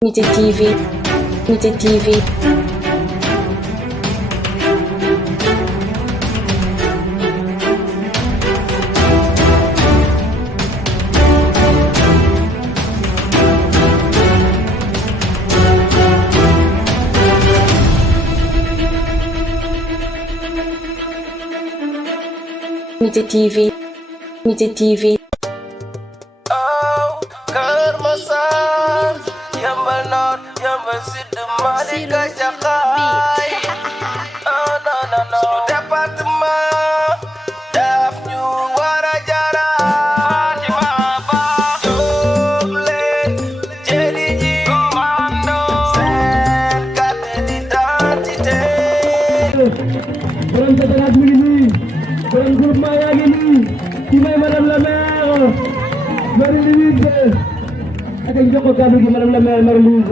Unité TV, Unité TV. Unité TV, Unité TV. Madame la maire, Marie-Louise, Madame la maire, Marie-Louise.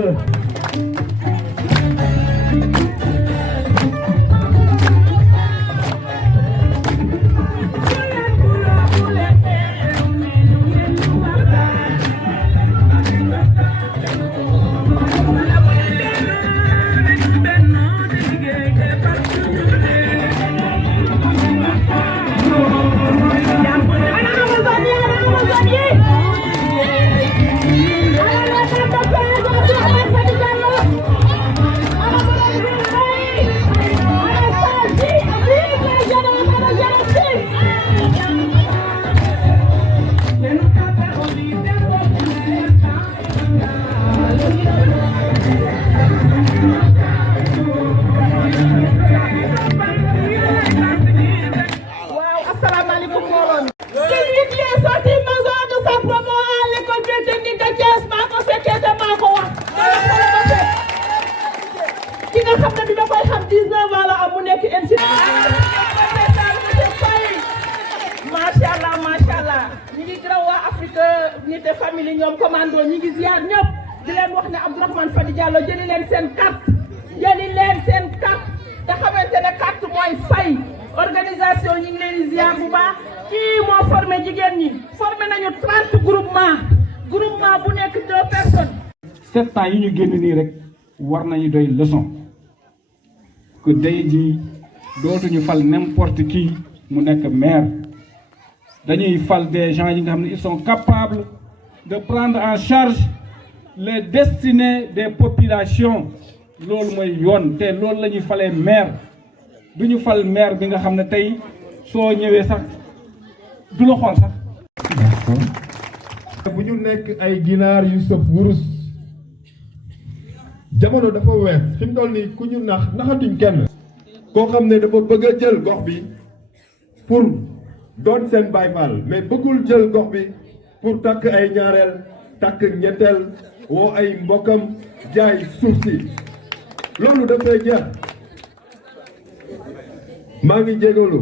Unité famille ñoom commando ñi ngi ziar ñëpp di leen wax ne Abdourahmane Fadi Diallo jëli leen seen carte te xamante ne carte mooy fay organisation ñi ngi leen di ziar bu baax kii moo formé jigéen ñi formé nañu 30 groupement bu nekk 2 personnes. 7 ans yi ñu génn nii rek war nañu doy leçon que day ji dootuñu fal n'importe qui mu nekk maire dañuy fal des gens yi nga xam ne ils sont capables de prendre en charge les destinées des populations loolu mooy yoon te loolu la ñuy falee maire du ñu fal maire bi nga xam ne tey soo ñëwee sax du la xool sax. bu ñu nekk ay ginaar yu sëf wurus jamono dafa wees fi mu toll nii ku ñu naxatuñ kenn. koo xam ne dafa bëgg a jël gox bi pour doon seen Baay Faal mais bëggul jël gox bi pour takk ay ñaareel takk ñetteel woo ay mbokkam jaay suuf si loolu dafay jeex. maa ngi jégalu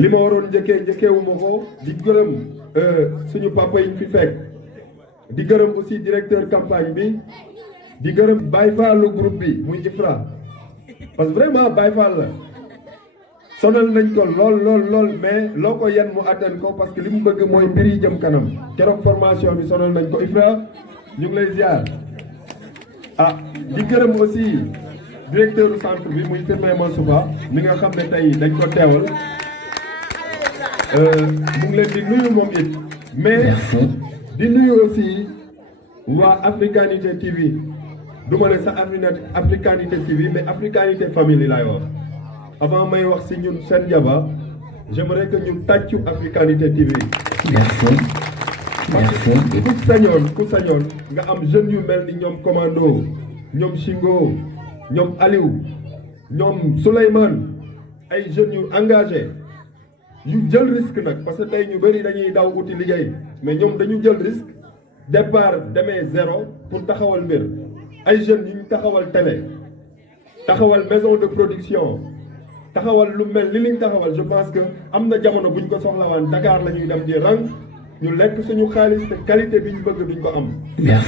li ma waroon njëkkeewuma ko di gërëm suñu papa yi fi fekk di gërëm aussi directeur campagne bi di gërëm Baay Faalu groupe bi muy IFRA parce que vraiment Baay Faal la sonal nañ ko lool mais loo ko yan mu attan ko parce que li mu bëgg mooy mbir yi jëm kanam keroog formation bi sonal nañ ko IFRA ñu ngi lay ziar di gërëm aussi directeur du centre bi muy Firmin Mansour mi nga xam ne tey dañ ko teewal mu ngi leen di nuyu moom it mais di nuyu aussi waa Africanité TV du ma ne sax Africanité TV mais Africanité famille laay wax avant may wax si ñun seen jaba j'aimerais que ñu tàccu Africanité TV. ku sañoon nga am jeunes yu mel ni ñoom commando ñoom Shingo ñoom Aliou ñoom Souleymane ay jeunes yu engagé yu jël risque nag parce que tey ñu bëri dañuy daw uti liggéey mais ñoom dañu jël risque départ demee zéro pour taxawal mbir ay jeunes yu ñu taxawal télé taxawal maison de production taxawal lu mel ni liñ taxawal je pense que am na jamono buñ ko soxlawaan Dakar la ñuy dem di rang ñu lekk suñu xaalis te qualité bi ñu bëgg duñ ko am.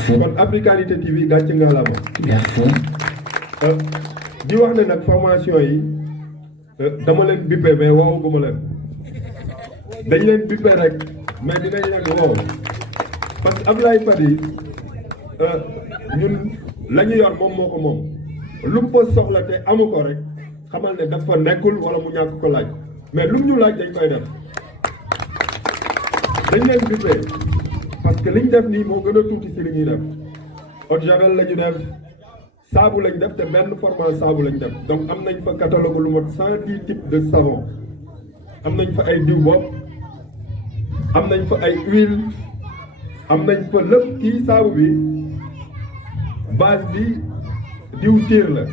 kon Africanité TV gàcce nga la ma. di wax ne nag formation yi dama leen bippe mais woowaguma leen dañ leen bippe rek mais dinañ leen woow parce que Ablaye Fadi ñun la ñu yor moom moo ko moom lu mu fa soxla te amu ko rek xamal ne dafa nekkul wala mu ñàkk ko laaj mais lu mu ñu laaj dañ koy def dañ leen duppee parce que liñ def nii moo gën a tuuti si li ñuy def eau de javel la ñu def saabu lañ def te benn format saabu lañ def donc am nañ fa catalogue lu mot 110 types de savon am nañ fa ay diw bopp am nañ fa ay huile am nañ fa lépp kii saabu bi base bi diwtiir la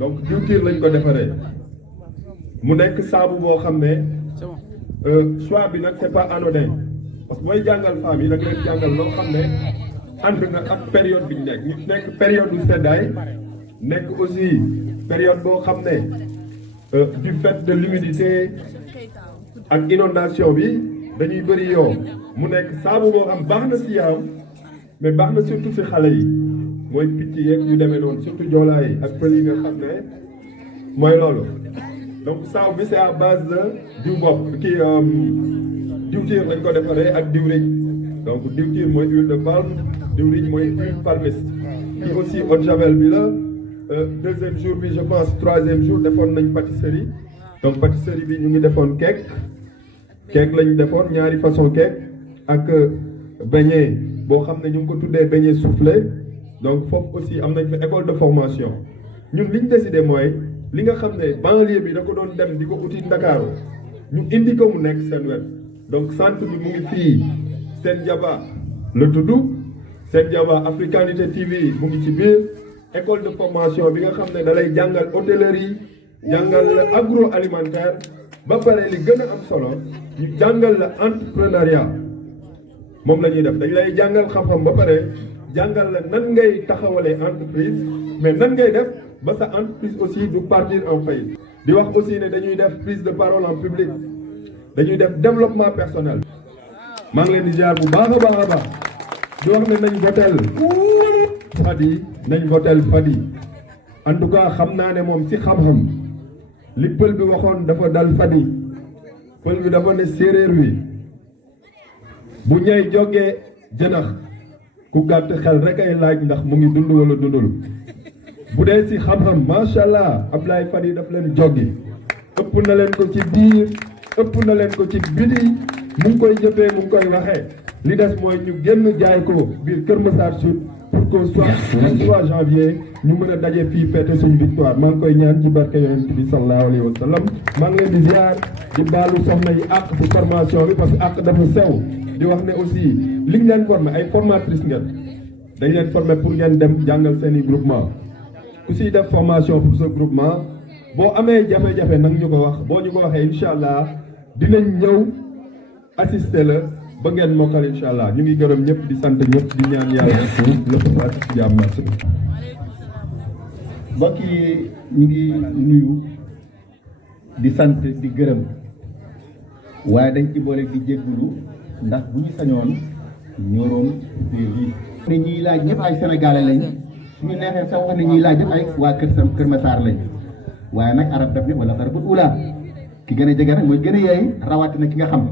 donc diwtiir lañ ko defaree mu nekk saabu boo xam ne choix bi nag c'est pas anodin parce que booy jàngal femmes yi da nga leen jàngal loo xam ne ànd na ak période bi ñu nekk période du seddaay nekk aussi période boo xam ne du fait de l'humidité ak inondation bi dañuy bëri yow mu nekk saabu boo xam baax na si yaram mais baax na surtout si xale yi mooy picc yeeg yu demee noonu surtout joolaa yi ak pël yi nga xam ne mooy loolu donc saabu bi c'est à base de diw bopp kii diwtiir lañ ko defaree ak diwriñ donc diwtiir mooy huile de palme diwriñ mooy huile palmiste kii aussi eau de javel bi la deuxième jour bi je pense troisième jour defoon nañ pâtisserie donc pâtisserie bi ñu ngi defoon cake lañu defoon ñaari façon cake ak beignet boo xam ne ñu ngi ko tuddee beignet soufflé donc foofu aussi am nañ fa école de formation ñun liñ décidé mooy li nga xam ne banlieue bi da ko doon dem di ko uti Ndakaaru ñu indi ko mu nekk seen wet donc centre bi mu ngi fii Sen Diaba la tudd Sen Diaba Africanité TV mu ngi ci biir école de formation bi nga xam ne da lay jàngal hôtellerie jàngal la agroalimentaire ba pare li gën a am solo ñu jàngal la entrepreneuriat moom la ñuy def dañ lay jàngal xam-xam ba pare jàngal la nan ngay taxawalee entreprise mais nan ngay def ba sa entreprise aussi du partir en faillite di wax aussi ne dañuy def prise de parole en public dañuy def développement personnel maa ngi leen di jaar bu baax a baax a baax di wax ne nañ votel Fadi nañ votel Fadi en tout cas xam naa ne moom ci xam-xam li pël bi waxoon dafa dal Fadi pël bi dafa ne séeréer wi bu ñay jógee jënax ku gàtt xel rek ay laaj ndax mu ngi dund wala dundul bu dee ci xam-xam macha allah Ablaye Fadi daf leen joggi ëpp na leen ko ci biir ëpp na leen ko ci biti mu ngi koy jëfee mu ngi koy waxee li des mooy ñu génn jaay ko biir Kër Massar Sud pour que soit le 3 janvier ñu mën a daje fii fête suñu victoire maa ngi koy ñaan ci barke yonent bi sallallahu alayhi wa sallam maa ngi leen di ziar di baalu soxna yi àq ci formation bi parce que àq dafa sew di wax ne aussi liñ leen formé ay formatrice ngeen dañ leen formé pour ngeen dem jàngal seeni groupement ku siy def formation pour ce groupement boo amee jafe-jafe nag ñu ko wax boo ñu ko waxee incha allah dinañ ñëw assister la ba ngeen mokkal incha allah ñu ngi gërëm ñëpp di sant ñëpp di ñaan yàlla lépp fàcc ci jàmm merci. mbokk yi ñu ngi nuyu di sant di gërëm waaye dañ ci boole di jéggulu ndax bu ñu sañoon ñoroon lii. ne ñiy laaj ñëpp ay sénégalais lañ suñu neexee sax wax ne ñiy laaj ñëpp ay waa Kër Massar lañ waaye nag arab daf ne wala arabul ula ki gën a jege nag mooy gën a yeey rawatina ki nga xam.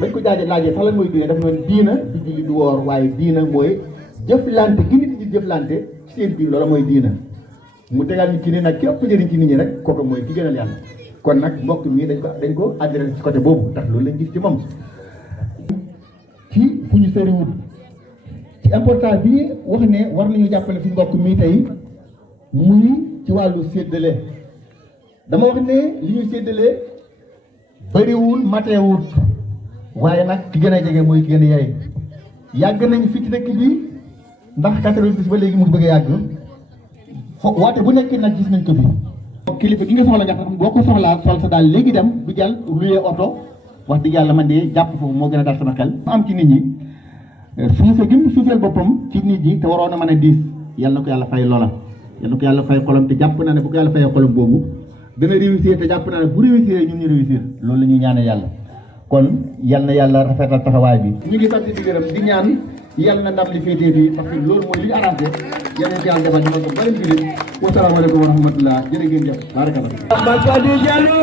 bañ ko jaajee laajee sax lan mooy diine daf noonu diina ci julli du woor waaye diina mooy jëflante gi nit ñi jëflante ci seen biir loolu mooy diina mu tegal ñu ci ni nag ki ëpp njëriñ ci nit ñi rek kooku mooy ki gënal yàlla kon nag mbokk mi dañ ko adressé ci côté boobu ndax loolu lañ gis ci moom ci fu ñu soriwul ci important bi wax ne war nañu jàppale suñu mbokk mi tey muy ci wàllu séddale dama wax ne li ñu séddale bëriwul mateewul waaye nag ki gën a jege mooy ki gën a yaay yàgg nañ fii ci dëkk bi ndax 86 ba léegi mu bëgg a yàgg woote bu nekk nag gis nañ ko fi. kilifa gi nga soxla nga xam boo ko soxlaa sol sa daal léegi dem du jàll luyee oto wax dëgg yàlla man de jàpp foofu moo gën a dal sama xel. am ci nit ñi suufe gi mu suufeel boppam ci nit ñi te waroon a mën a diis yal na ko yàlla fay loola yal na ko yàlla fay xolam te jàpp naa ne bu ko yàlla fayee xolam boobu dana réussir te jàpp naa ne bu réussir ñun ñu réussir loolu la ñuy ñaanal yàlla kon yal na yàlla rafetal taxawaay bi. ñu ngi sant di gërëm di ñaan yal na ndam li féetee bi parce que loolu mooy li ñu arrangé yal nañu ko yàlla defal ñu mën ko bari ñu gërëm wa salaamaaleykum wa rahmatullah jërë ngeen jëf barakallah. Bakadi Diallo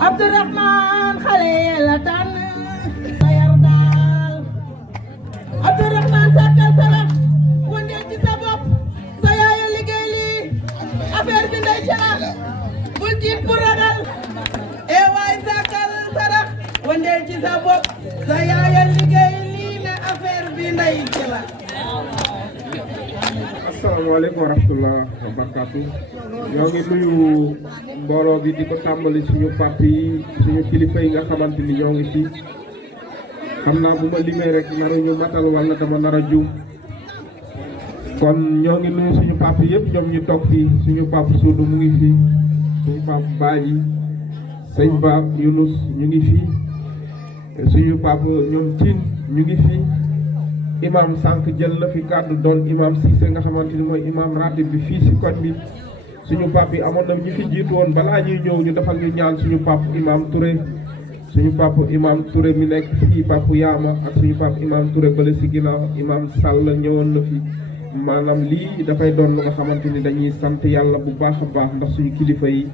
Abdourahmane xale la tànn sayar daal Abdourahmane sàkkal salaf wandeel ci sa bopp sa yaaya liggéey lii affaire bi ndey ca bul tiit bu ragal e waay sàkkal sarax wandeel ci sa bopp sa yaaya liggéey lii ne affaire bi ndey ca la. asalaamaaleykum wa rahmatulah wa barakaatu ñoo ngi nuyu mbooloo bi di ko tàmbali suñu parti yi suñu kilifa yi nga xamante ni ñoo ngi fi xam naa bu ma limee rek naruñu matal wala dama nar a juum kon ñoo ngi nuyu suñu parti yëpp ñoom ñu toog fii suñu papa Suudu mu ngi fii suñu papa Baaji sëñ Ba Yunus ñu ngi fii suñu papa ñoom Tiin ñu ngi fii imam sànq jël na fi kàddu doon imam Cissé nga xamante ni mooy imam ratib bi fii si koñ bi suñu pap yi amoon na ñu fi jiitu woon balaa ñuy ñëw ñu defal ñu ñaan suñu pap imam Touré suñu pap imam Touré mi nekk fii pap Yaama ak suñu pap imam Touré bële si ginnaaw imam Sall ñëwoon na fi maanaam lii dafay doon lu nga xamante ni dañuy sant yàlla bu baax a baax ndax suñu kilifa yi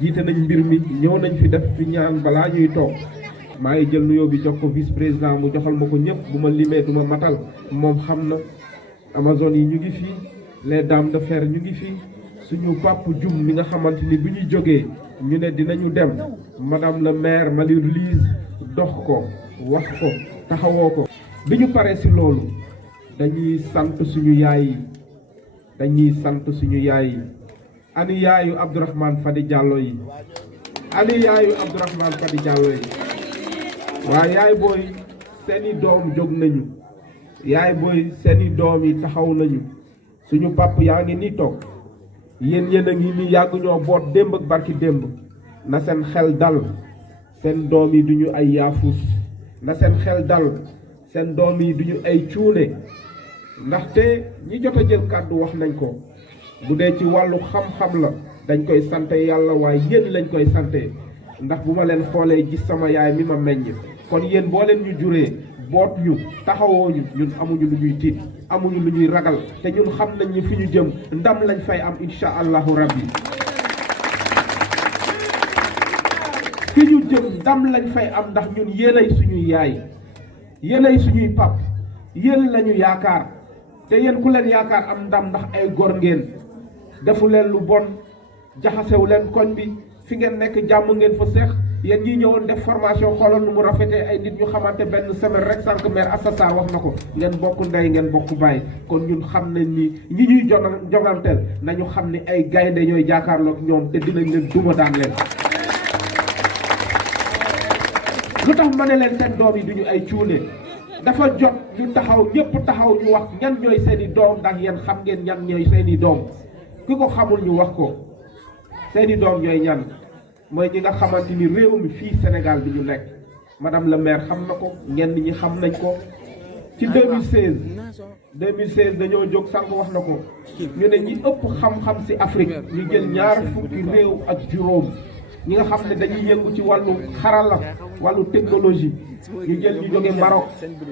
jiite nañ mbir mi ñëw nañ fi def fi ñaan balaa ñuy toog maa ngi jël nuyoo bi jox ko vice président mu joxal ma ko ñëpp bu ma limee du ma matal moom xam na Amazone yi ñu ngi fii les dames de fer ñu ngi fii suñu pap Jum mi nga xamante ni bu ñuy jógee ñu ne dinañu dem madame le maire Marie Lise dox ko wax ko taxawoo ko bi ñu paree si loolu dañuy sant suñu yaay yi dañuy sant suñu yaay yi ani yaayu Abdourahmane Fadi Diallo yi ani yaayu Abdourahmane Fadi Diallo yi waa yaay booy seeni doom jóg nañu yaay booy seeni doom yi taxaw nañu suñu pap yaa ngi nii toog yéen a ngi nii yàgg ñoo boot démb ak barki démb na seen xel dal seen doom yi duñu ay yaafus na seen xel dal seen doom yi duñu ay cuune ndaxte ñi jot a jël kàddu wax nañ ko bu dee ci wàllu xam-xam la dañ koy sante yàlla waaye yéen lañ koy sante ndax bu ma leen xoolee gis sama yaay mi ma meññ kon yéen boo leen ñu juree boot ñu taxawoo ñu ñun amuñu lu ñuy tiit amuñu lu ñuy ragal te ñun xam nañ ni fi ñu jëm ndam lañ fay am insha allahu rabbi fi ñu jëm ndam lañ fay am ndax ñun yéenay suñuy yaay yéenay suñuy pap yéen lañu yaakaar te yéen ku leen yaakaar am ndam ndax ay gor ngeen defu leen lu bon jaxasewu leen koñ bi fi ngeen nekk jàmm ngeen fa seex yéen ñi ñëwoon def formation xoolal nu mu rafetee ay nit ñu xamante benn semaine rek sànq maire Assassa wax na ko ngeen bokk ndey ngeen bokk bàyyi kon ñun xam nañ ni ñi ñuy jonganteel nañu xam ni ay gaynde ñooy jaakaarloog ñoom te dinañ leen duma daan leen. lu tax ma ne leen seen doom yi duñu ay cuune dafa jot ñu taxaw ñëpp taxaw ñu wax ñan ñooy seeni doom ndax yéen xam ngeen ñan ñooy seeni doom ki ko xamul ñu wax ko seeni doom ñooy ñan. mooy ñi nga xamante ni réew mi fii Sénégal bi ñu nekk madame le maire xam na ko ñenn ñi xam nañ ko ci 2016 dañoo jóg sànq wax na ko ñu ne ñi ëpp xam-xam ci Afrique ñu jël ñaar fukki réew ak juróom ñi nga xam ne dañuy yëngu ci wàllu xarala wàllu technologie ñu jël ñu jóge Maroc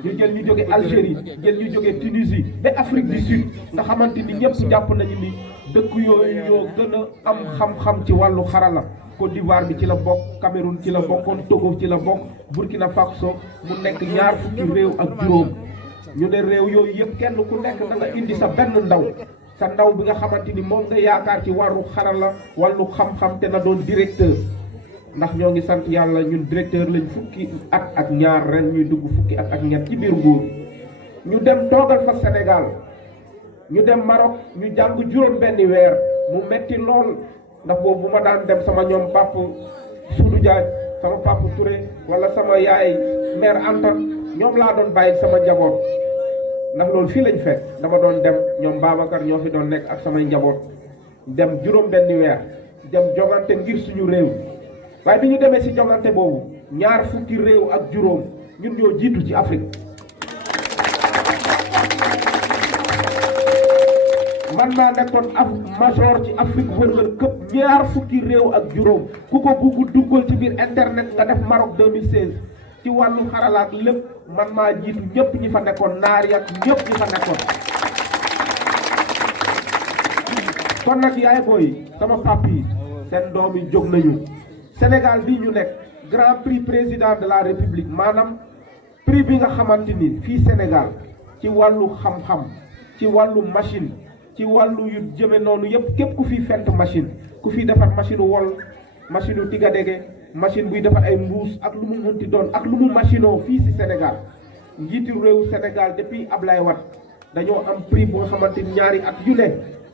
ñu jël ñu jóge Algérie jël ñu jóge Tunisie ba Afrique du Sud nga xamante ni ñëpp jàpp nañu ni dëkk yooyu ñoo gën a am xam-xam ci wàllu xarala Côte d'Ivoire bi ci la bokk Cameroun ci la bokkoon Togo ci la bokk Burkina Faso mu nekk ñaar fukki réew ak juróom ñu ne réew yooyu yëpp kenn ku nekk da nga indi sa benn ndaw sa ndaw bi nga xamante ni moom nga yaakaar ci wàllu xarala wàllu xam-xam te na doon directeur ndax ñoo ngi sant yàlla ñun directeur lañ fukki at ak ñaar ren ñuy dugg fukki at ak ñett ci biir nguur ñu dem toogal fa Sénégal ñu dem Maroc ñu jàng juróom benni weer mu metti lool ndax boobu bu ma daan dem sama ñoom pap Soudou Diagne sama pap Touré wala sama yaay mère Anta ñoom laa doon bàyyi sama njaboot ndax loolu fii lañ fekk dama doon dem ñoom Babacar ñoo fi doon nekk ak samay njaboot dem juróom benni weer dem jogante ngir suñu réew waaye bi ñu demee ci jogante boobu ñaar fukki réew ak juróom ñun ñoo jiitu ci Afrique man maa nekkoon major ci Afrique wërngal këpp ñaar fukki réew ak juróom ku ko bugg duggal ci biir internet nga def Maroc 2016 ci wàllu xaralaat lépp man maa jiitu ñëpp ñi fa nekkoon naar yi ak ñëpp ñi fa nekkoon. kon nag yaay booy sama pap yi seen doom yi jóg nañu Sénégal bii ñu nekk grand prix président de la république maanaam prix bi nga xamante ni fii Sénégal ci wàllu xam-xam ci wàllu machine ci wàllu yu jëme noonu yëpp képp ku fi fent machine ku fi defar machine wol machine u tigadege machine buy defar ay mbuus ak lu mu munti doon ak lu mu machine oo fii si Sénégal njiitu réew Sénégal depuis Ablaye Wade dañoo am prix boo xamante ni ñaari at yu ne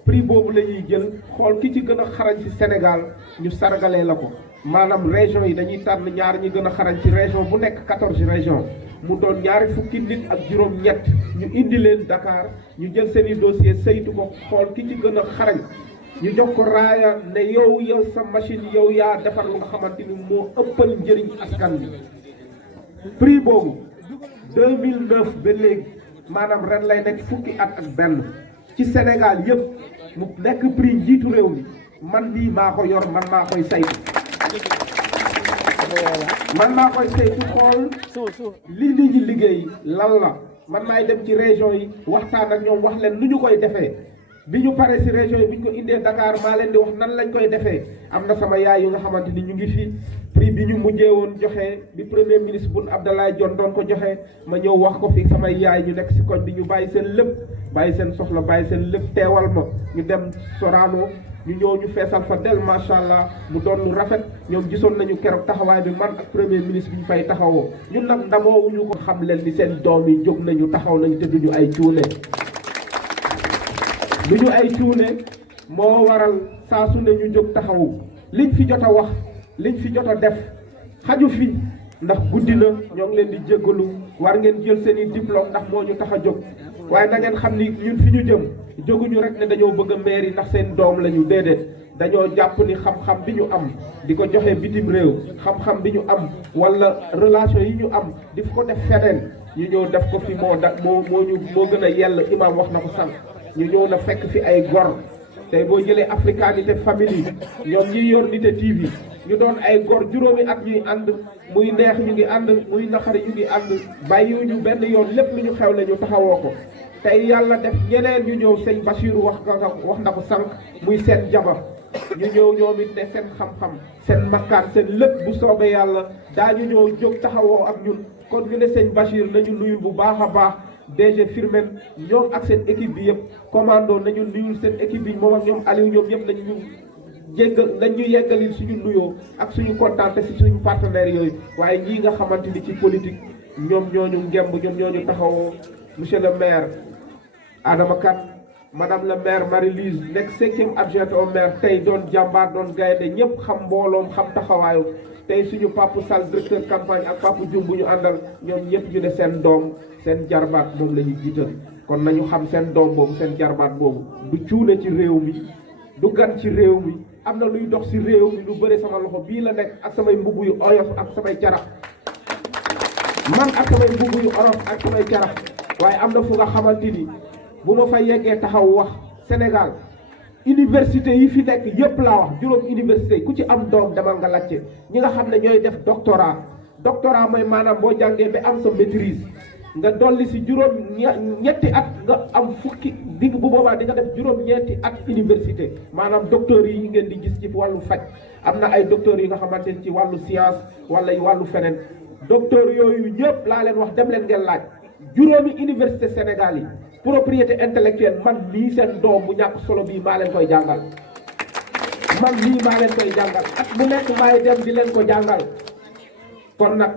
prix boobu la ñuy jël xool ki ci gën a xarañ ci Sénégal ñu sargalee la ko maanaam région yi dañuy tànn ñaar ñi gën a xarañ ci région bu nekk 14 régions mu doon ñaari fukki nit ak juróom-ñett ñu indi leen Dakar ñu jël seen i dossier saytu ko xool ki ci gën a xarañ ñu jox ko raaya ne yow sa machine yow yaa defar lu nga xamante ni moo ëppal njëriñ askan bi. prix boobu 2009 ba léegi maanaam ren lay nekk fukki at ak benn ci Sénégal yëpp mu nekk prix njiitu réew mi man mii maa ko yor man maa koy saytu. man maa koy saytu xool li nit ñi liggéey lan la man maay dem ci région yi waxtaan ak ñoom wax leen nu ñu koy defee bi ñu paree si région yi bi ñu ko indee Dakar maa leen di wax nan lañ koy defee am na sama yaay yu nga xamante ni ñu ngi fi prix bi ñu mujjee woon joxe bi premier ministre Boun Abdallah Dionne doon ko joxe ma ñëw wax ko fi samay yaay ñu nekk si koñ bi ñu bàyyi seen lépp bàyyi seen soxla bàyyi seen lépp teewal ma ñu dem Sorano ñu ñëw ñu feesal fa del macha allah mu doon lu rafet ñoom gisoon nañu keroog taxawaay bi man ak premier ministre bi ñu fay taxawoo ñun nag ndamoowuñu ko xam leen ni seen doom yi jóg nañu taxaw nañu te duñu ay cuune duñu ay cuune moo waral saa su ne ñu jóg taxawu liñ fi jot a wax liñ fi jot a def xaju fi ndax guddi na ñoo ngi leen di jéggalu war ngeen jël seen i diplôme ndax moo ñu tax a jóg waaye na ngeen xam ni ñun fi ñu jëm jóguñu rek ne dañoo bëgg a mairie ndax seen doom lañu déedéet dañoo jàpp ni xam-xam bi ñu am di ko joxe bitim réew xam-xam bi ñu am wala relation yi ñu am di ko def feneen ñu ñëw def ko fi moo gën a yell imam wax na ko sànq ñu ñëw na fekk fi ay gor tey boo jëlee Africanité Family ñoom ñi yor Nité TV ñu doon ay gor juróomi at ñuy ànd muy neex ñu ngi ànd muy naqari ñu ngi ànd bàyyiwuñu benn yoon lépp lu ñu xewle ñu taxawoo ko tey yàlla def ñeneen ñu ñëw sëñ Bachirou wax na ko sànq muy seen jabar ñu ñëw ñoom it ne seen xam-xam seen makkaan seen lépp bu soobee yàlla daañu ñëw jóg taxawoo ak ñun kon ñu ne sëñ Bachir nañu nuyu bu baax a baax DG Firmen ñoom ak seen équipe bi yëpp commando nañu nuyul seen équipe bi moom ak ñoom Aliou ñoom yëpp nañ ñu yeggalil suñu nuyoo ak suñu kontaante si suñu partenaires yooyu waaye ñii nga xamante ni ci politique ñoom ñooñu ngemb ñoom ñooñu taxawoo monsieur le maire Adama Kane madame la maire Marie-Lise nekk 5e adjointe au maire tey doon jàmbaar doon gaynde ñëpp xam mbooloom xam taxawaayu tey suñu Papa Sall directeur campagne ak Papa Dioum bu ñu àndal ñoom ñëpp ñu ne seen doom seen jarbaat moom la ñu jiital kon nañu xam seen doom boobu seen jarbaat boobu du cuune ci réew mi du gan ci réew mi am na luy dox ci réew mi lu bëri sama loxo bii la nekk ak samay mbubb yu oyof ak samay carax man ak samay mbubb yu oyof ak samay carax waaye am na fu nga xamante ni bu ma fa yeggee taxaw wax Sénégal université yi fi nekk yëpp laa wax juróom université ku ci am doom demal nga laajte ñi nga xam ne ñooy def doctorat mooy maanaam boo jàngee ba am sa maîtrise nga dolli si ñetti at nga am fukki digg bu boobaa di nga def juróom-ñeenti at université maanaam docteurs yi ngeen di gis ci wàllu faj am na ay docteurs yi nga xamante ni ci wàllu science wala wàllu feneen docteurs yooyu ñëpp laa leen wax dem leen ngeen laaj juróomi université Sénégal yi propriété intellectuelle man lii seen doom bu ñàkk solo bii maa leen koy jàngal man lii maa leen koy jàngal at mu nekk maay dem di leen ko jàngal kon nag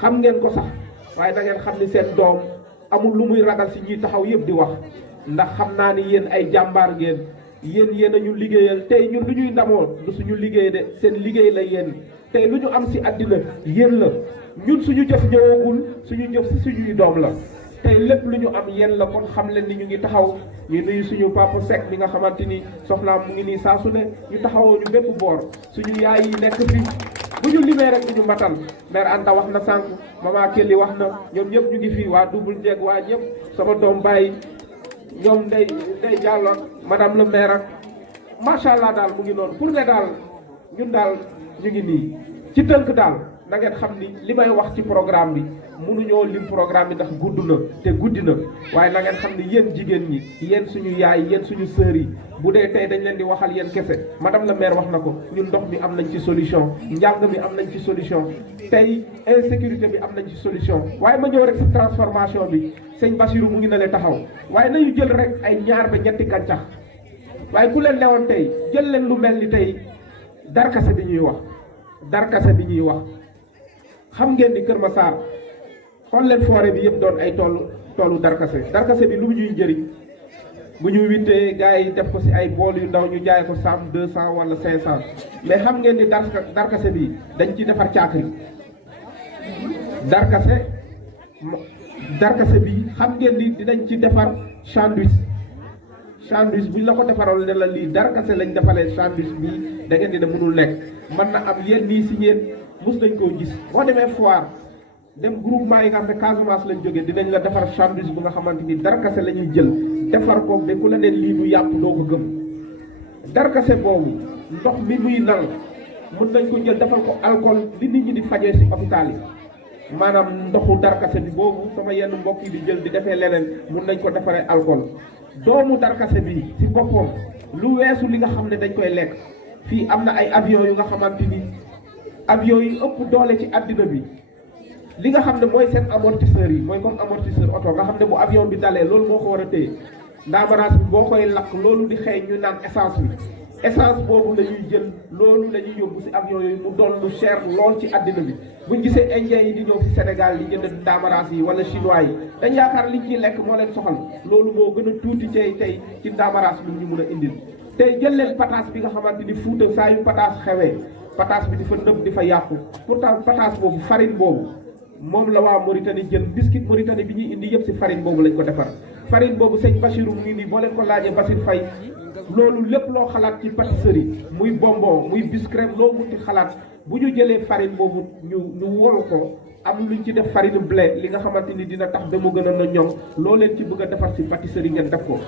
xam ngeen ko sax waaye da ngeen xam ni seen doom amul lu muy ragal si ñuy taxaw yëpp di wax ndax xam naa ni yéen ay jàmbaar ngeen yéen a ñu liggéeyal tey ñun lu ñuy ndamoo du suñu liggéey de seen liggéey la yéen tey lu ñu am si àddina yéen la ñun suñu jëf ñëwagul suñu jëf si suñuy doom la tey lépp lu ñu am yéen la kon xam leen ni ñu ngi taxaw ñu nuyu suñu papa Seck bi nga xamante ni soxnaam mu ngi nii saa su ne ñu taxawoo ñu bépp boor suñu yaay yi nekk fi bu ñu limee rek ñu matal mère Anta wax na sànq mama Kelly wax na ñoom ñëpp ñu ngi fii waa Double Dieg waa ñëpp sama doom bàyyi ñoom Ndeye Diallo madame le maire ak macha allah daal mu ngi noonu pour ne daal ñun daal ñu ngi nii ci tënk daal na ngeen xam ni li may wax ci programme bi mënuñoo lim programme bi ndax gudd na te guddi na waaye na ngeen xam ni yéen jigéen ñi yéen suñu yaay yéen suñu sœur yi bu dee tey dañ leen di waxal yéen kese madame la maire wax na ko ñun ndox mi am nañ ci solution njàng mi am nañ ci solution tey insécurité bi am nañ ci solution waaye ma ñëw rek ci transformation bi sëñ Bassirou mu ngi na leen taxaw waaye nañu jël rek ay ñaar ba ñetti gàncax waaye ku leen newoon tey jël leen lu mel ni tey darkase bi ñuy wax xam ngeen ni Kër Massar xool leen forêt bi yëpp doon ay toolu darkase bi lu mu ñuy njëriñ bu ñu wittee gars yi def ko ci ay bool yu ndaw ñu jaay ko 100 200 wala 500 mais xam ngeen ni darkase bi dañ ci defar caakri darkase bi xam ngeen ni dinañ ci defar sandwich buñ la ko defaroon ne la lii darkase lañ defalee sandwich bi da ngeen di ne mënul nekk mën na am yéen nii si ngeen mus nañ koo gis boo demee foire dem groupement yi nga xam ne Casamance lañ jógee dinañ la defar sandwich bu nga xamante ni darkase la ñuy jël defar koog de ku la ne lii du yàpp doo ko gëm darkase boobu ndox mi muy nal mën nañ ko jël defal ko alcool li nit ñi di fajee si hôpital yi maanaam ndoxu darkase bi boobu sama yenn mbokk yi di jël di defee leneen mën nañ ko defaree alcool doomu darkase bi si boppam lu weesu li nga xam ne dañ koy lekk fii am na ay avion yu nga xamante ni avion yi ëpp doole ci àddina bi li nga xam ne mooy seen amortisseurs yi mooy comme amortisseur oto nga xam ne bu avion bi dalee loolu moo ko war a téye ndaamaraas bi boo koy lakk loolu di xëy ñu naan essence bi essence boobu la ñuy jël loolu la ñuy yóbbu si avion yooyu mu doon lu cher lool ci àddina bi buñ gisee indien yi di ñëw si Sénégal di jënd ndaamaraas yi wala chinois yi dañ yaakaar liñ ciy lekk moo leen soxal loolu moo gën a tuuti tey ci ndaamaraas bi ñu mun a indil tey jël leen pataas bi nga xamante ni Fuuta saa yu pataas xewee pataas bi di fa nëb di fa yàqu pourtant pataas boobu farine boobu moom la waa Mauritanie jël biscuit Mauritanie bi ñuy indi yëpp si farine boobu lañ ko defar farine boobu sëñ Bassirou mu ngi nii boo leen ko laajee Bassirou Faye loolu lépp loo xalaat ci pâtisserie muy bonbon muy biscuit loo munti xalaat bu ñu jëlee farine boobu ñu wol ko am luñ ci def farine blé li nga xamante ni dina tax ba mu gën a na ñoŋ loo leen ci bëgg a defar si pâtisserie ngeen def ko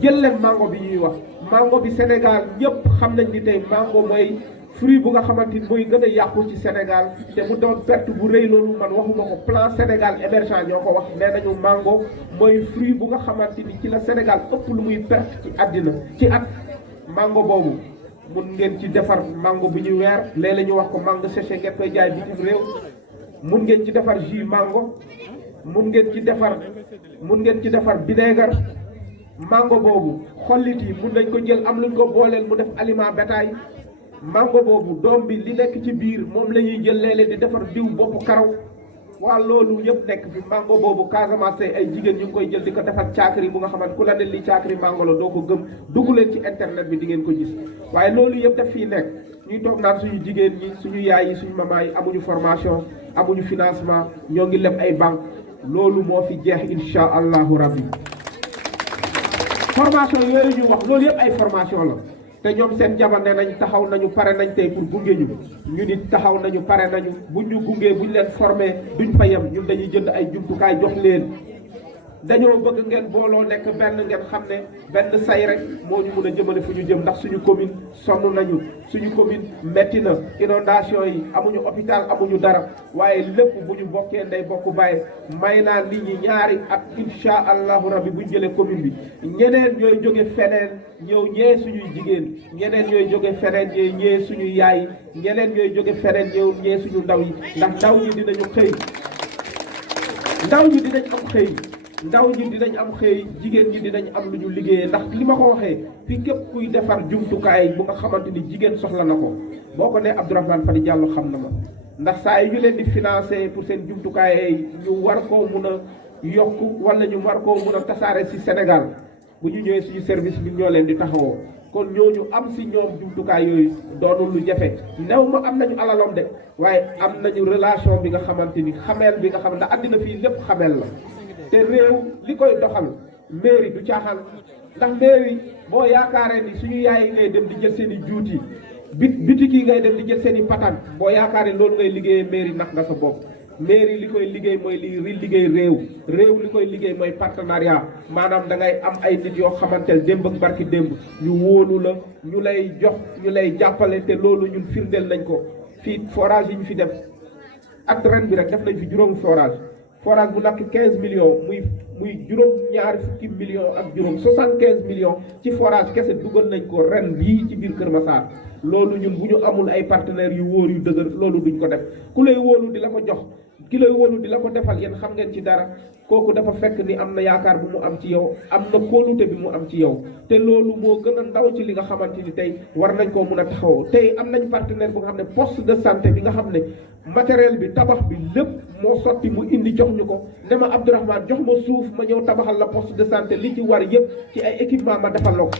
jël leen mango bi ñuy wax mango bi Sénégal ñëpp xam nañ ni tey mango mooy fruit bu nga xamante ni mooy gën a yàqu ci Sénégal te mu doon perte bu rëy loolu man waxuma ko plan Sénégal émergent ñoo ko wax nee nañu mango mooy fruit bu nga xamante ni ci la Sénégal ëpp lu muy perte ci àddina ci at mango boobu mun ngeen ci defar mango bu ñuy weer léeg-léeg ñu wax ko mango séché ngeen koy jaay bitim réew mun ngeen ci defar jus mango mun ngeen ci defar vinaigre mango boobu xollit yi mun nañ ko jël am luñ ko booleel mu def aliment bétail mango boobu doom bi li nekk ci biir moom la ñuy jël léeg-léeg di defar diw boppu karaw waa loolu yëpp nekk fi mango boobu Casamance ay jigéen ñu ngi koy jël di ko defar caakiri bu nga xamante ku la ne li caakiri mango la doo ko gëm dugg leen ci internet bi di ngeen ko gis waaye loolu yëpp daf fii nekk ñuy toog naan suñu jigéen ñi suñu yaay yi suñu maman yi amuñu formation amuñu financement ñoo ngi leb ay banque loolu moo fi jeex insha allahu rabbi formation yooyu ñu wax loolu yëpp ay formation la te ñoom seen jabar ne nañ taxaw nañu pare nañ tey pour gunge ñu nit taxaw nañu pare nañu buñ ñu gungee buñ leen formé duñ fa yem ñun dañuy jënd ay jumtukaay jox leen dañoo bëgg ngeen booloo nekk benn ngeen xam ne benn say rek moo ñu mun a jëmale fu ñu jëm ndax suñu commune sonn nañu suñu commune metti na inondation yi amuñu hôpital amuñu dara waaye lépp bu ñu bokkee ndey bokk bàyyi may naa nit ñi ñaari at insha allahu rabbi buñ jëlee commune bi ñeneen ñooy jóge feneen ñëw ñee suñuy jigéen ñeneen ñooy jóge feneen ñee suñuy yaay ñeneen ñooy jóge feneen ñëw ñee suñu ndaw yi ndax ndaw ñi dinañu xëy ndaw ñi dinañ am xëy ndaw ñi dinañ am xëy jigéen ñi dinañ am lu ñu liggéeyee ndax li ma ko waxee fii képp kuy defar jumtukaay bu nga xamante ni jigéen soxla na ko boo ko nee Abdourahmane Fadi Diallo xam na ma ndax saa yi ñu leen di financé pour seen jumtukaay ñu war koo mun a yokk wala ñu war koo mun a tasaare si Sénégal bu ñu ñëwee suñu service bi ñoo leen di taxawoo kon ñooñu am si ñoom jumtukaay yooyu doonul lu jafe new ma am nañu alalom de waaye am nañu relation bi nga xamante ni xameel bi nga xam ndax àddina fii lépp xameel la te réew li koy doxal mairie du caaxaan ndax mairie boo yaakaaree ni suñu yaay yi ngay dem di jël seen i juut yi bitik yi ngay dem di jël seen i patan boo yaakaaree loolu ngay liggéeyee mairie nax nga sa bopp mairie li koy liggéey mooy li liggéey réew li koy liggéey mooy partenariat maanaam da ngay am ay nit yoo xamante démb ak barki démb ñu wóolu la ñu lay jox ñu lay jàppale te loolu ñun firndeel nañ ko fii forage yi ñu fi def ak ren bi rek def nañ fi juróom forage bu nakk 15 millions muy juróom ñaari fukki millions ak juróom 75 millions ci forage kese dugal nañ ko ren bii ci biir Kër Massar loolu ñun bu ñu amul ay partenaires yu wóor yu dëgër loolu duñ ko def ku lay wóolu di la ko jox ki lay wóolu di la ko defal yéen xam ngeen ci dara kooku dafa fekk ni am na yaakaar bu mu am ci yow am na kóolute bi mu am ci yow te loolu moo gën a ndaw ci li nga xamante ni tey war nañ koo mën a taxawoo tey am nañ partenaire bu nga xam ne poste de santé bi nga xam ne matériel bi tabax bi lépp moo sotti mu indi jox ñu ko ne ma Abdourahmane jox ma suuf ma ñëw tabaxal la poste de santé li ci war yëpp ci ay équipement ma defal la ko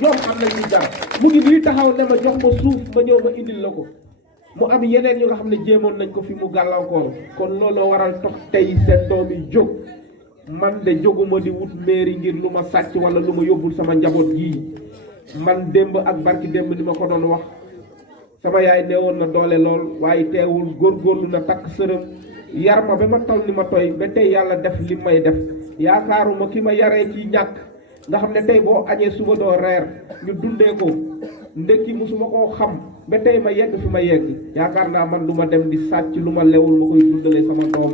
ñoom am nañ ñu dara mu ngi nii taxaw ne ma jox ma suuf ma ñëw ma indil la ko mu am yeneen yu nga xam ne jéemoon nañ ko fi mu gàllankoor kon looloo waral tox tey seen doom yi jóg man de jóguma di wut mairie ngir lu ma sàcc wala lu ma yóbbul sama njaboot gii man démb ak barki démb ni ma ko doon wax sama yaay neewoon na doole lool waaye teewul góorgóorlu na takk sërëm yar ma ba ma toll ni ma toy ba tey yàlla def li may def yaakaaruma ki ma yaree ci ñàkk nga xam ne tey boo añee suba doo reer ñu dundee ko ndekki musuma koo xam ba tey ma yegg fi ma yegg yaakaar naa man du ma dem di sàcc lu ma lewul ma koy dundalee sama doom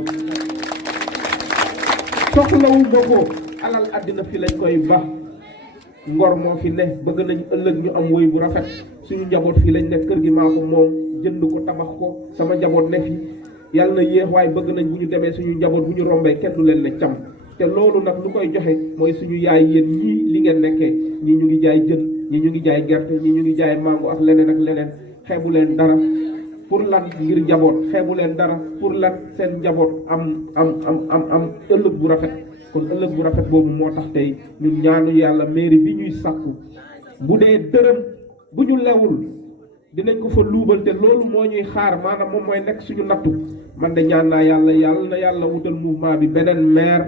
soxlawul ma ko alal àddina fi lañ koy ba ngor moo fi ne bëgg nañ ëllëg ñu am woy bu rafet suñu njaboot fii lañ nekk kër gi maa ko moom jënd ko tabax ko sama njaboot ne fi yàlla na yéex waaye bëgg nañ bu ñu demee suñu njaboot bu ñu rombee kenn du leen ne cam te loolu nag lu koy joxe mooy suñu yaay yéen ñii li ngeen nekkee ñii ñu ngi jaay jën ñii ñu ngi jaay gerte ñii ñu ngi jaay mango ak leneen xeebu leen dara pour lan ngir njaboot xeebu leen dara pour lan seen njaboot am ëllëg bu rafet kon ëllëg bu rafet boobu moo tax tey ñun ñaanu yàlla mairie bi ñuy sàkku bu dee dërëm bu ñu lewul dinañ ko fa luubal te loolu moo ñuy xaar maanaam moom mooy nekk suñu nattu man de ñaan naa yàlla na yàlla wutal mouvement bi beneen maire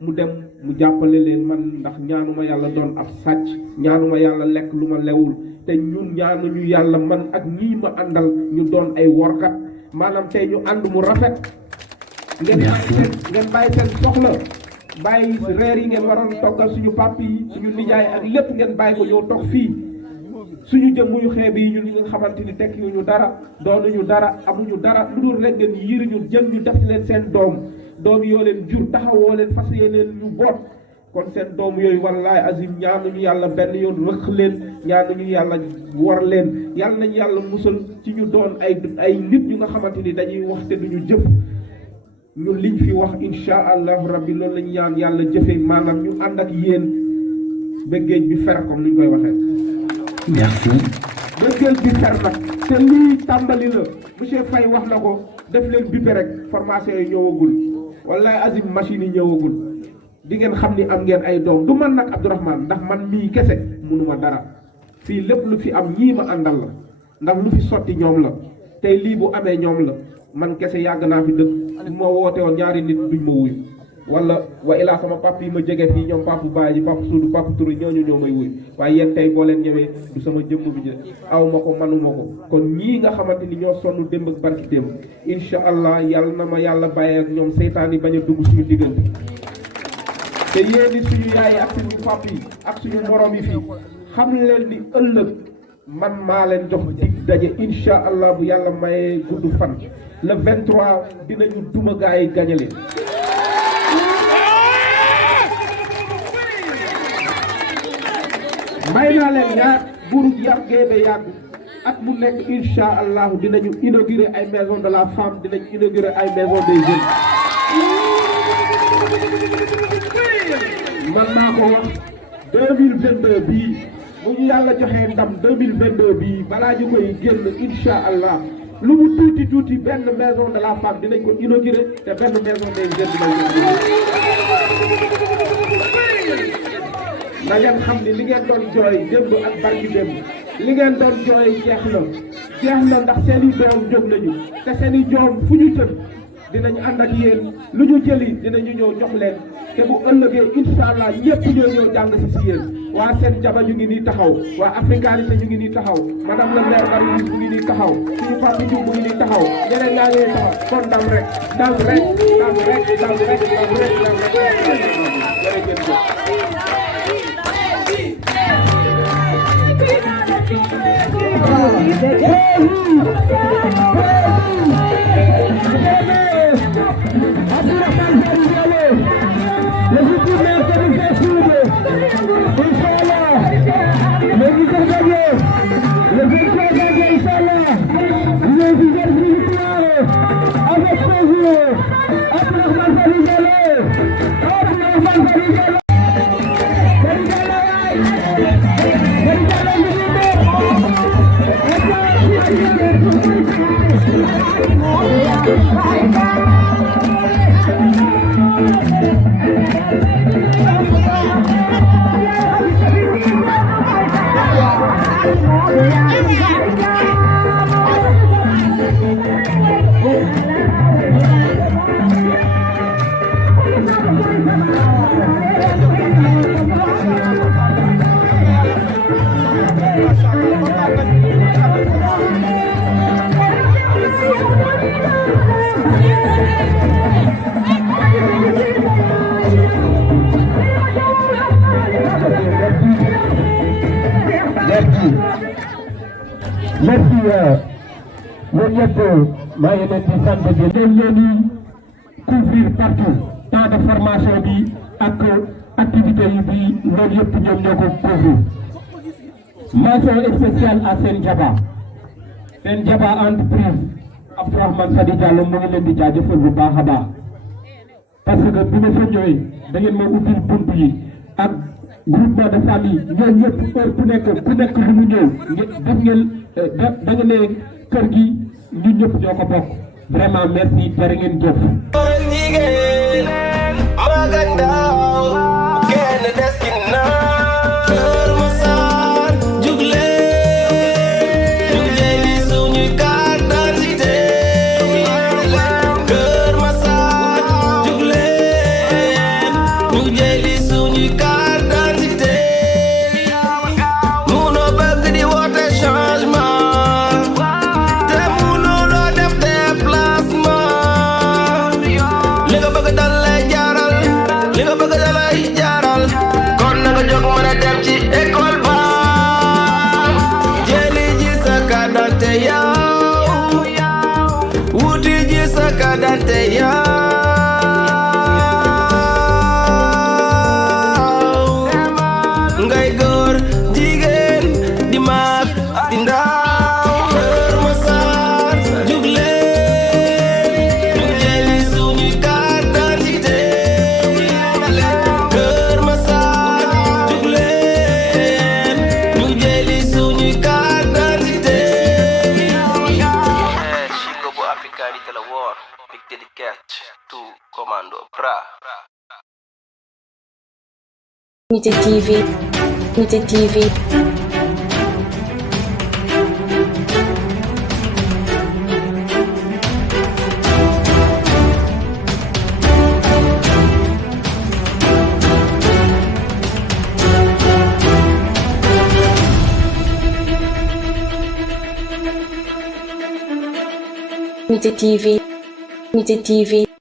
mu dem mu jàppale leen man ndax ñaanuma yàlla doon ab sàcc ñaanuma yàlla lekk lu ma lewul te ñun ñaanuñu yàlla man ak ñii ma àndal ñu doon ay workat maanaam tey ñu ànd mu rafet ngeen bàyyi seen soxla bàyyi reer yi ngeen waroon toggal suñu papp yi suñu nijaay ak lépp ngeen bàyyi ko ñëw toog fii suñu jëmmuñu xeeb yi ñun ñi nga xamante ni tekkiwuñu dara doonuñu dara amuñu dara lu dul rek ngeen yiri ñu jël ñu def leen seen doom yoo leen jur taxawoo leen fas yéeneen ñu boot kon seen doom yooyu wallaay azim ñaanuñu yàlla benn yoon rëq leen ñaanuñu yàlla war leen yàlla nañu yàlla musal ci ñu doon ay nit ñu nga xamante ni dañuy wax te duñu jëf ñun liñ fi wax insha allahu rabbi loolu lañu ñaan yàlla jëfe maanaam ñu ànd ak yéen ba géej bi fer comme ni ñu koy waxee merci ba géej bi fer nag te lii tàmbali la monsieur Faye wax na ko def leen bippe rek formation yi ñëwagul wallaay azim machine yi ñëwagul di ngeen xam ni am ngeen ay doom du man nag Abdourahmane ndax man mii kese mënuma dara fii lépp lu fi am ñii ma àndal la ndax lu fi sotti ñoom la tey lii bu amee ñoom la man kese yàgg naa fi dëkk moo woote woon ñaari nit duñ ma wuyu wala wa ilaa sama pap yi ma jege fii ñoom papu Baye ji papu Suudu papu Turu ñooñu ñoo may wuyu waaye yéen tey boo leen ñëwee du sama jëmm bi aw ma ko manuma ko kon ñii nga xamante ni ñoo sonn démb ak barki démb incha allah yàlla na ma yàlla bàyyi ak ñoom seytaan yi bañ a dugg suñu diggante te yéen it suñu yaay ak suñu pap yi ak suñu morom yi fii xam leen ni ëllëg man maa leen jox dig daje incha allah bu yàlla mayee gudd fan le 23 dinañu duma gaa yi gañale may naa leen ñaar buurub yar géebe yàgg at mu nekk incha allah dinañu inaugurer ay maison de la femme dinañu inaugurer ay maison des jeunes man naa ko wax 2022 bii bu ñu yàlla joxee ndam 2022 bii balaa ñu koy génn incha allah lu mu tuuti tuuti benn maison de la femme dinañ ko inaugurer te benn maison des jeunes dinañ ko na ngeen xam ni li ngeen doon jooy démb ak barki démb li ngeen doon jooy jeex na ndax seen i doom jóg nañu te seen i doom fu ñu jëm dinañu ànd ak yéen lu ñu jëli dinañu ñëw jox leen te bu ëllëgee incha allah ñëpp ñoo ñëw jàng si yéen waa seen jaba ñu ngi nii taxaw waa africanité ñu ngi nii taxaw madame le maire Marie-Louise mu ngi nii taxaw suñu Fatou Diouf mu ngi nii taxaw ñeneen ñaa ngi nii taxaw kon dal rek dal rek dal rek dal rek dal rek dal rek Merci yéen ñëpp maa ngi leen di sant di leen couvrir partout temps de formation bi ak activité yi bi loolu yëpp ñoom ñoo ko couvrir. Mention spéciale à Sen Jaba entreprise Abdourahmane Sadi Diallo mu ngi leen di jaajëfal bu baax a baax parce que bi ma fa ñëwee da ngeen ma ubbil bunt yi ak groupement de famille ñoom ñëpp heure ku nekk lu mu ñëw def ngeen da nga ne kër gi ñun ñëpp ñoo ko bokk vraiment merci jërë ngeen jëf. ngay góor jigéen di mag di ndaw Kër Massar jug leen ñu jëli suñu carte d'identité Kër Massar jug leen ñu jëli suñu carte d'identité Chingo bu africanité la woon big dédicace tout commando pra Unité TV. Unité TV. Unité TV. Unité TV.